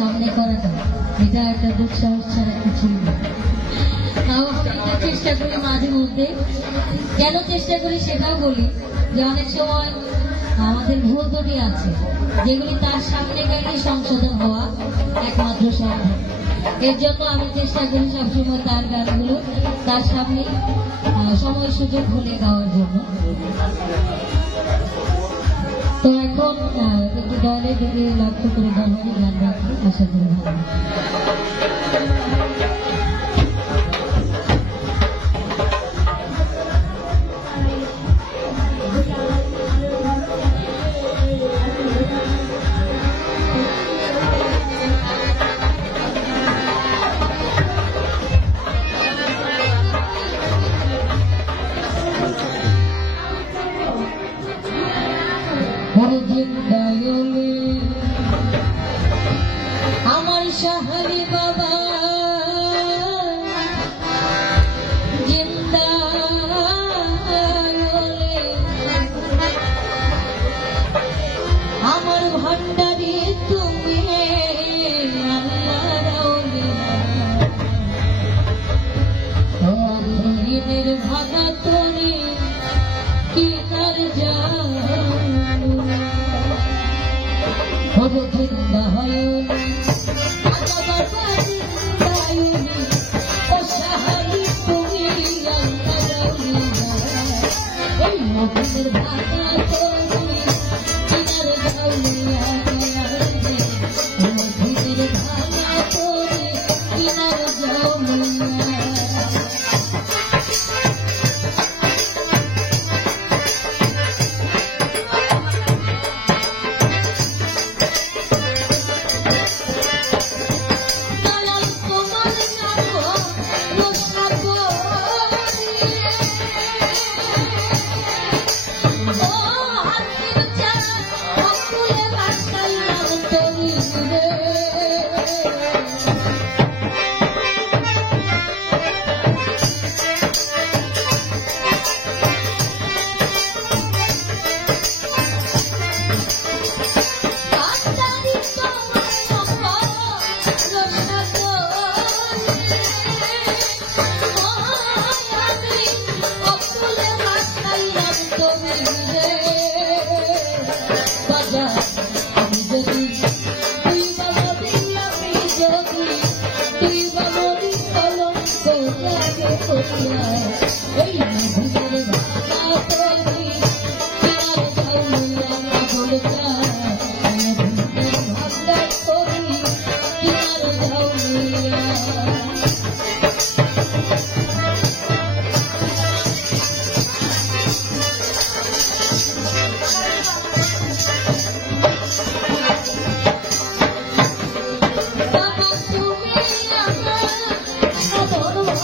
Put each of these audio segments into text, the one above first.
সামনে করাটা এটা একটা দুঃসাহস ছাড়া কিছুই না। চেষ্টা করি মাঝে মধ্যে, কেন চেষ্টা করি সেটাও বলি যে অনেক সময় আমাদের ভুল ত্রুটি আছে যেগুলি তার সামনে গেলে সংশোধন হওয়া একমাত্র সম্ভব। এর জন্য আমি চেষ্টা করি সবসময় তার গানগুলো তার সামনে সময় সুযোগ হলে গাওয়ার জন্য। তো এখন একটু দলের দিকে লক্ষ্য করে দলবাড়ি গান রাখি, আশা করি ভালো। আমার শাহরি বাবা জিন্দা আমার ভান্ডারি তুমি আল্লাহর ভাগা তোরে কি তার যা জিন্দা হয় Oh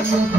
Thank you.